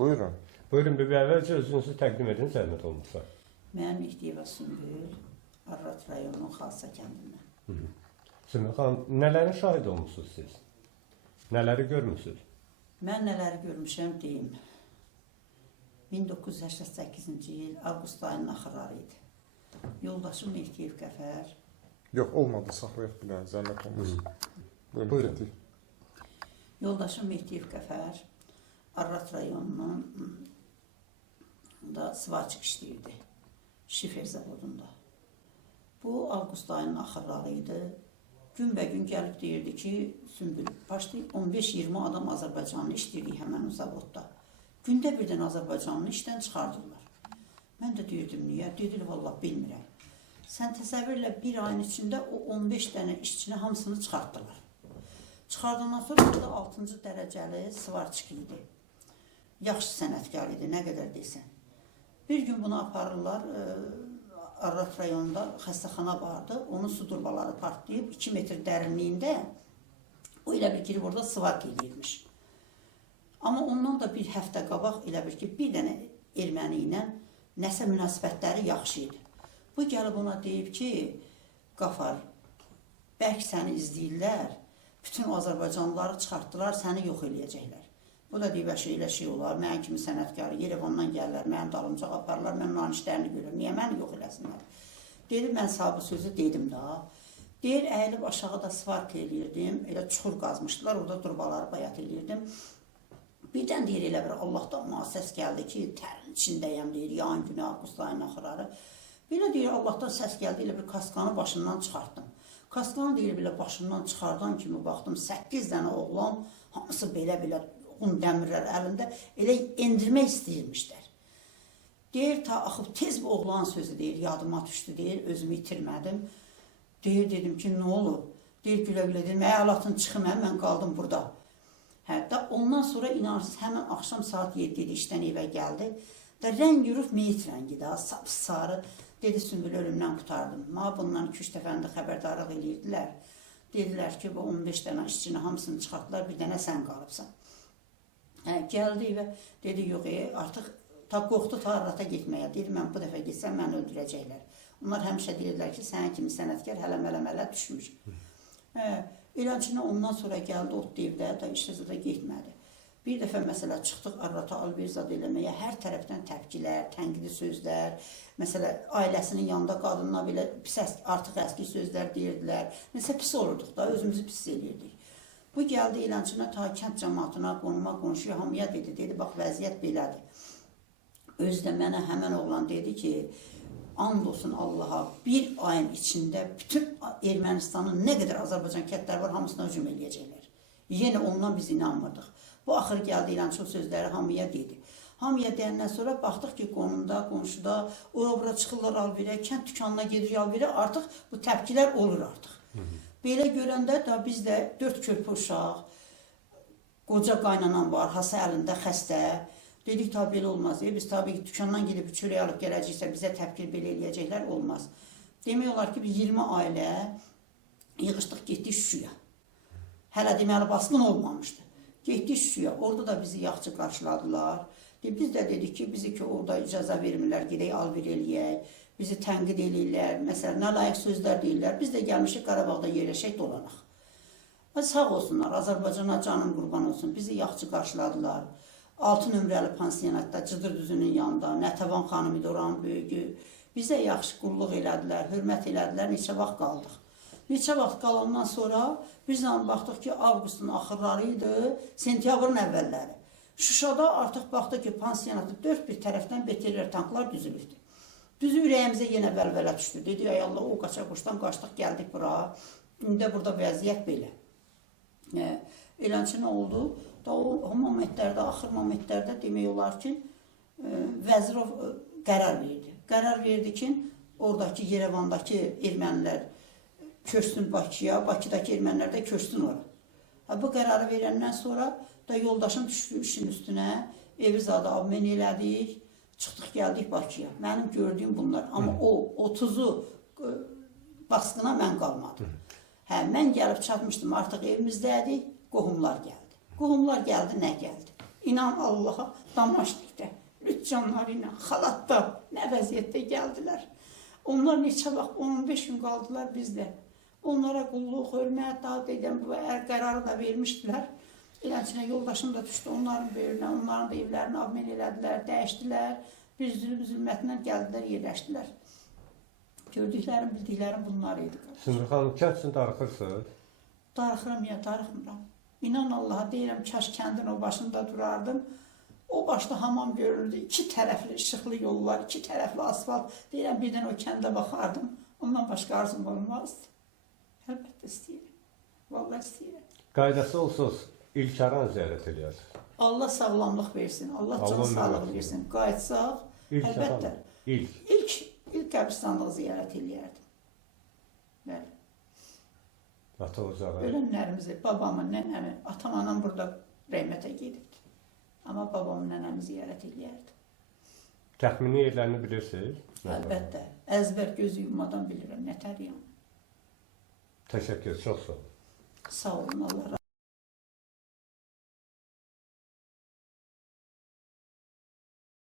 Buyurun. Buyurun, bir əvvəlcə özünüzü təqdim edin, zəhmət olmuşsa. Mən Mehdiyeva Sümbül, Arrat rayonunun Xalsa kəndindən. Sümbül xanım, nələrin şahid olmuşsunuz siz? Nələri görmüşsünüz? Mən nələri görmüşəm deyim. 1988-ci il avqust ayının axırları idi. Yoldaşım Mehdiyev Qəfər. Yox, olmadı, saxlayaq bir dənə, zəhmət olmasın. Buyurun. Yoldaşım Mehdiyev Qəfər Arrat rayonunun da sıvaçıq işləyirdi. Şifer zavodunda. Bu avqust ayının axırları idi. Günbəgün gəlib deyirdi ki, Sümbül, başlayıb 15-20 adam Azərbaycanlı işləyirdik həmən o zavodda. Gündə birdən Azərbaycanlı işdən çıxardırlar. Mən də deyirdim, niyə? Dedim, vallahi bilmirəm. Sən təsəvvürlə bir ayın içində o 15 dənə işçini hamısını çıxartdılar. Çıxardandan sonra burada 6-cı dərəcəli sıvarçıq idi. Yaxşı sənətkar idi, nə qədər desən. Bir gün bunu aparırlar, Arrat rayonunda xəstəxana vardı, onun su durbaları partlayıb 2 metr dərinliyində o elə bir girib orada sıvak eləyirmiş. Amma ondan da bir həftə qabaq elə bir ki, bir dənə erməni ilə nəsə münasibətləri yaxşı idi. Bu gəlib ona deyib ki, Qafar, bəlkə səni izləyirlər, bütün Azərbaycanlıları çıxartdılar, səni yox eləyəcəklər. Bu da deyib, elə şey olar, mən kimi sənətkarı Yerevandan gəlirlər, mənim dalımca aparırlar, mən onların işlərini görürüm, niyə məni yox eləsinlər? Deyir, mən sahibi sözü dedim da. Deyir, əyilib aşağıda svark eləyirdim, elə çuxur qazmışdılar, orada durbaları bayat eləyirdim. Birdən deyir, elə bir Allahdan ona səs gəldi ki, tərin içindəyəm, deyir, yan günü, avqust ayının axırları. Belə deyir, Allahdan səs gəldi, elə bir kaskanı başından çıxartdım. Kaskanı deyir, belə başından çıxardan kimi baxdım, 8 dənə oğlan, hamısı belə-belə un dəmirlər əlində elə endirmək istəyirmişlər. Deyir, ta axıb tez bir oğlan sözü deyir, yadıma düşdü, deyir, özümü itirmədim. Deyir, dedim ki, nə olur? Deyir, gülə-gülə dedim, əyalatın çıxım, mən qaldım burada. Hətta ondan sonra inanırsınız, həmən axşam saat 7 idi, işdən evə gəldi. Da rəng yürüb meyit rəngi də, sarı. Dedi, Sümbül, ölümdən qutardım. Bundan 2-3 dəfəndə xəbərdarlıq eləyirdilər. Dedilər ki, bu 15 dənə işçini hamısını çıxartdılar, bir dənə sən qalıbsan. Gəldi və dedi, yox, artıq qorxdu ta Arrata getməyə. Deyir, mən bu dəfə getsəm, məni öldürəcəklər. Onlar həmişə deyirlər ki, sənə kimi sənətkar hələ-mələ düşmüş. Eləncə ondan sonra gəldi, otdu evdə, da işləsə də getmədi. Bir dəfə məsələ çıxdıq Arrata alverzad eləməyə, hər tərəfdən təpkilər, tənqidi sözlər, məsələ ailəsinin yanında qadınına belə pis, artıq əski sözlər deyirdilər. Nəsə pis olurduq da, özümüzü pis eləyirdik. Bu gəldi eləncə ta kənd cəmatına, qonuma, qonşuya, hamıya dedi, bax, vəziyyət belədir. Özü də mənə həmən oğlan dedi ki, and olsun Allaha, bir ayın içində bütün Ermənistanın nə qədər Azərbaycan kətləri var, hamısına hücum eləyəcəklər. Yenə ondan biz inanmırdıq. Bu axır gəldi eləncə o sözləri hamıya dedi. Hamıya deyəndən sonra baxdıq ki, qonumda, qonşuda, ora-bura çıxırlar alverə, kənd dükanına gedir alverə, artıq bu təpkilər olur artıq. Belə görəndə da biz də 4 körpü uşaq, qoca qaynanan var, hası əlində xəstə. Dedik, tabi belə olmaz. Biz tabi ki, dükandan gedib çörək alıb gələcəksə, bizə təpkir belə eləyəcəklər, olmaz. Demək olar ki, biz 20 ailə yığışdıq, getdik Şuşuya. Hələ deməli, baskın olmamışdı. Getdik Şuşuya, orada da bizi yaxşı qarşıladılar. Biz də dedik ki, bizi ki, orada icazə vermirlər, gedək alver eləyək, bizi tənqid eləyirlər, məsələn, nə layiq sözlər deyirlər. Biz də gəlmişik Qarabağda yerləşək, dolanaq. Sağ olsunlar, Azərbaycana canım qurban olsun, bizi yaxşı qarşıladılar. 6 nömrəli pansionatda, Cıdır düzünün yanında, Nətəvan xanım idi oranın böyüyü. Bizə yaxşı qulluq elədilər, hörmət elədilər, neçə vaxt qaldıq. Neçə vaxt qalandan sonra biz baxdıq ki, avqustun axırları idi, sentyabrın əvvəlləri. Şuşada artıq baxdıq ki, pansionatı 4 bir tərəfdən beterlər, tanklar düzülürdü. Düzü ürəyimizə yenə vəlvələ düşdü. Dedik, ay Allah, o qaçaq-quşdan qaçdıq, gəldik bura. İndi burada vəziyyət belə. Eləncə nə oldu? O momentlərdə, axır momentlərdə demək olar ki, Vəzirov qərar verdi. Qərar verdi ki, oradakı Yerevandakı ermənilər köçsün Bakıya, Bakıdakı ermənilər də köçsün ora. Bu qərarı verəndən sonra da yoldaşım düşdü işin üstünə, evi zadı abmen elədik, çıxdıq gəldik Bakıya. Mənim gördüyüm bunlar. Amma o 30'u baskına mən qalmadım. Mən gəlib çatmışdım, artıq evimizdəydik, qohumlar gəldi. Qohumlar gəldi, nə gəldi? İnan Allaha, Damaşlikdə, lütcanları ilə, xalatda, nə vəziyyətdə gəldilər. Onlar neçə vaxt, 15 gün qaldılar bizdə. Onlara qulluq, hörmət, daha deyəm, bu qərarı da vermişdilər. Eləçinə yoldaşım da düşdü onların böyrünə, onların da evlərini abmen elədilər, dəyişdilər. Bir zülmətindən gəldilər, yerləşdilər. Gördüklərim, bildiklərim bunlar idi. Sümrə xanım, kənd üçün darıxırsınız? Darıxıram ya, darıxmıram. İnan Allaha deyirəm, kaş kəndin o başında durardım. O başda hamam görürdü, 2 tərəfli işıqlı yollar, 2 tərəfli asfalt. Deyirəm, birdən o kəndə baxardım. Ondan başqa arzum olmazdı. Əlbəttə istəyirəm. Vallahi istəyirəm. Qaydası olsuz, ilk aran ziyarət edərsiniz. Allah sağlamlıq versin, Allah can sağlıq versin. Qayıtsaq, əlbəttə. İlk qəbristanlığı ziyarət eləyərdim. Bəli. Ata ocağı. Ölənlərimizi, babamı, nənəmi, atam, anam burada rəhmətə gedibdi. Amma babamın, nənəmi ziyarət eləyərdim. Təxmini yerlərini bilirsiniz? Əlbəttə. Əzbər gözü yummadan bilirəm, nətər yəni. Təşəkkür, çox sağ olun. Sağ olun, Allah razı olsun.